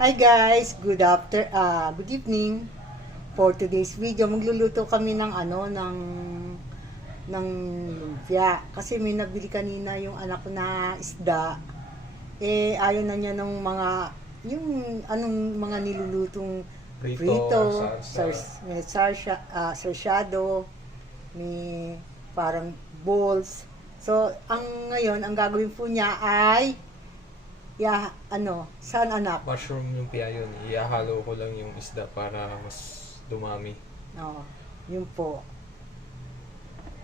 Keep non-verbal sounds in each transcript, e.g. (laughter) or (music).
Hi guys, good after ah good evening. For today's video, magluluto kami ng ano ng ng lumpia kasi may nabili kanina yung anak ko na isda. Eh ayaw na niya ng mga yung anong mga nilulutong Prito, prito, salsa. sars, may sarsya, ah, sarsyado, may parang balls. So, ang ngayon, ang gagawin po niya ay ya ano, saan anak? Mushroom yung piya yun. Iahalo ko lang yung isda para mas dumami. Oo, yun po.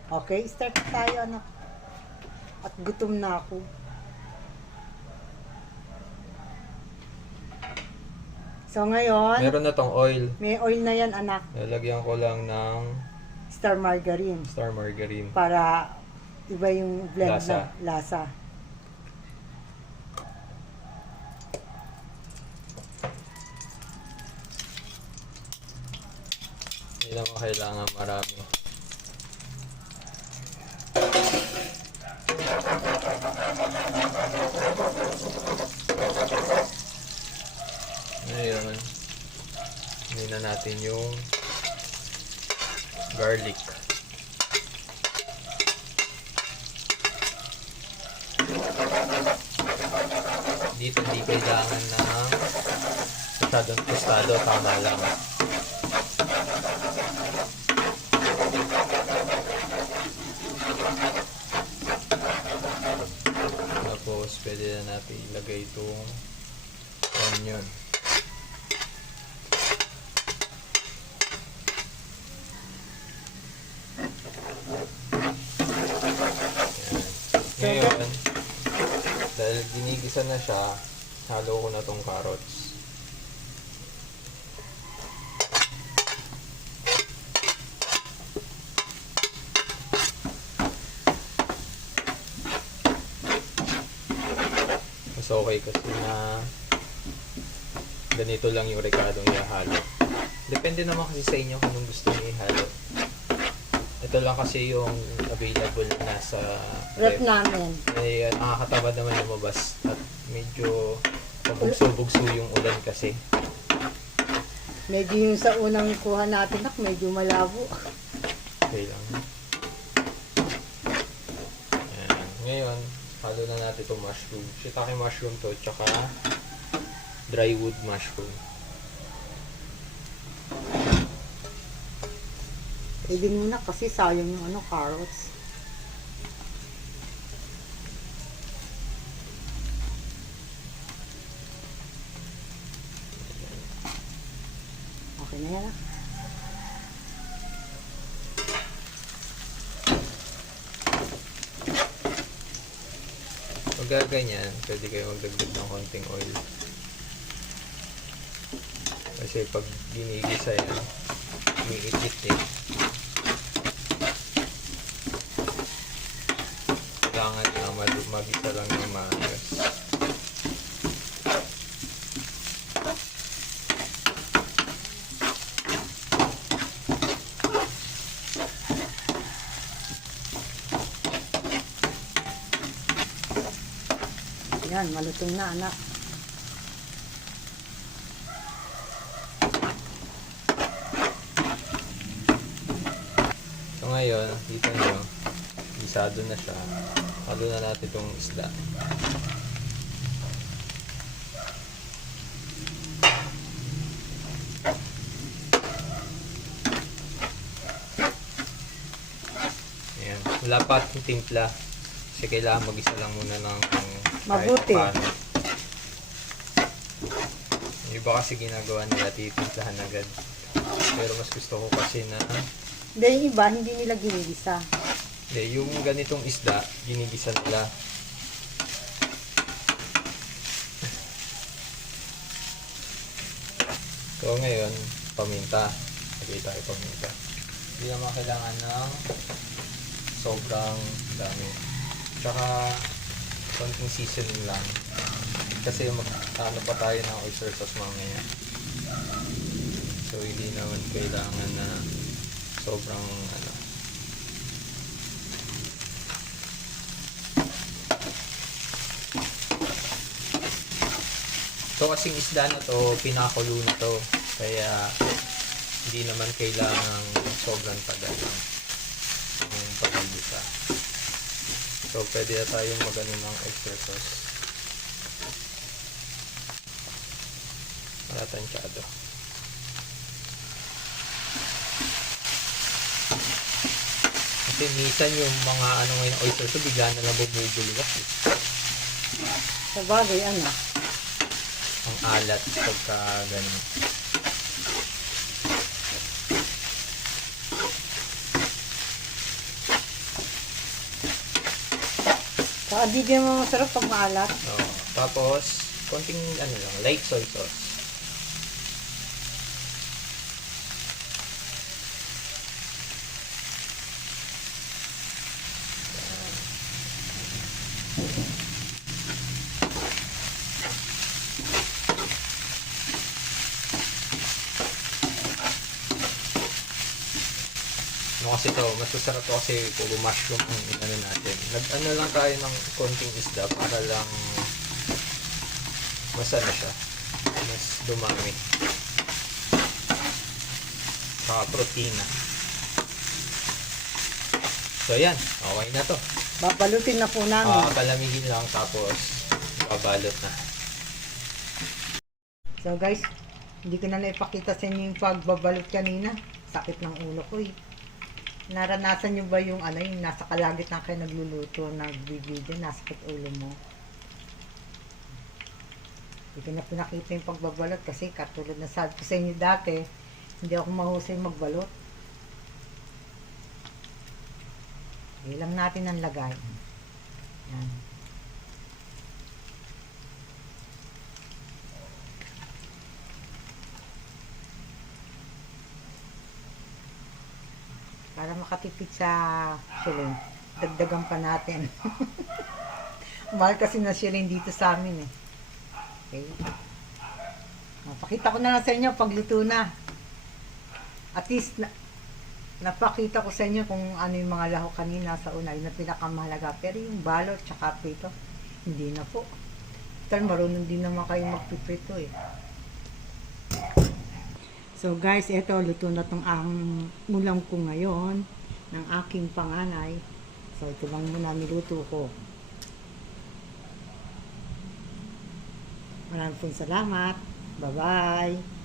Okay, start tayo anak. At gutom na ako. So ngayon, Meron na tong oil. may oil na yan anak, Lalagyan ko lang ng star margarine star margarine. para iba yung blend Lasa. na lasa. Hindi naman kailangan marami. Ngayon, hindi na natin yung garlic. Dito hindi kailangan ng masyadong tostado, tama lang. Tapos, pwede na natin ilagay itong onion. Yan. Ngayon, dahil ginigisa na siya, halo ko na tong carrots. Mas okay kasi na ganito lang yung rekadong ihalo. Depende naman kasi sa inyo kung gusto niyo ihalo. Ito lang kasi yung available na sa Rep namin. Eh, nakakatamad naman lumabas at medyo pabugso-bugso yung ulan kasi. Medyo yung sa unang kuha natin, nak, medyo malabo. Okay lang. Ayan. Ngayon, halo na natin itong mushroom. Shiitake mushroom to, tsaka dry wood mushroom. Pwede muna kasi sayang yung ano, carrots. Okay na yan. Pag ganyan, pwede kayo magdagdag ng konting oil. Kasi pag ginigisa yan, umiikit eh. Kailangan mag- magisa lang ng maayos. Yan, malutong na anak. Ngayon, dito nyo, gisado na siya. Halo na natin itong isda. Ayan. Wala pa ating timpla. Kasi kailangan mag-isa lang muna ng kahit Mabuti. paano. Yung iba kasi ginagawa nila titimplahan agad. Pero mas gusto ko kasi na Hindi, yung iba, hindi nila ginigisa. hindi, yung ganitong isda, ginigisa nila. So ngayon, paminta. Lagay tayo paminta. Hindi naman kailangan ng sobrang dami. Tsaka, konting seasoning lang. Kasi mag, ano pa tayo ng oyster sauce mamaya. So hindi naman kailangan na sobrang ano So kasing isda na to, pinakulo na to. Kaya hindi naman kailangan sobrang tagal yung pagluto. So pwede na tayong magano ng extra sauce. Para tansyado. Kasi minsan yung mga ano ngayon ng oyster so bigla na lang bumubulwak. Sa bagay, ano? Ang alat pagka ganun. Saka di din mo masarap pag maalat. Oo. Tapos, konting ano lang, light soy sauce. No, kasi to, mas masarap to kasi puro mushroom ang ano natin. Nag-ano lang tayo ng konting isda para lang mas ano siya, mas dumami. Saka protina. So, yan. Okay na to. Babalutin na po namin. Ah, palamigin lang tapos babalot na. So guys, hindi ko na naipakita sa inyo yung pagbabalot kanina. Sakit ng ulo ko eh. Naranasan nyo ba yung ano, yung nasa kalagit na kayo nagluluto, nagbibideo, nasakit ulo mo? Hindi na pinakita yung pagbabalot kasi katulad na sabi ko sa inyo dati, hindi ako mahusay magbalot. Ilang natin ang lagay. Yan. Para makatipid sa shilling. Dagdagan pa natin. (laughs) Mahal kasi na shilling dito sa amin eh. Okay. Napakita ko na lang sa inyo pagluto na. At least na, napakita ko sa inyo kung ano yung mga lahok kanina sa una, yun ang pinakamahalaga. Pero yung balot tsaka prito, hindi na po. Tal marunong din naman kayo magpiprito eh. So guys, eto luto na tong ang ulam ko ngayon ng aking panganay. So ito lang muna niluto ko. Maraming salamat. Bye-bye.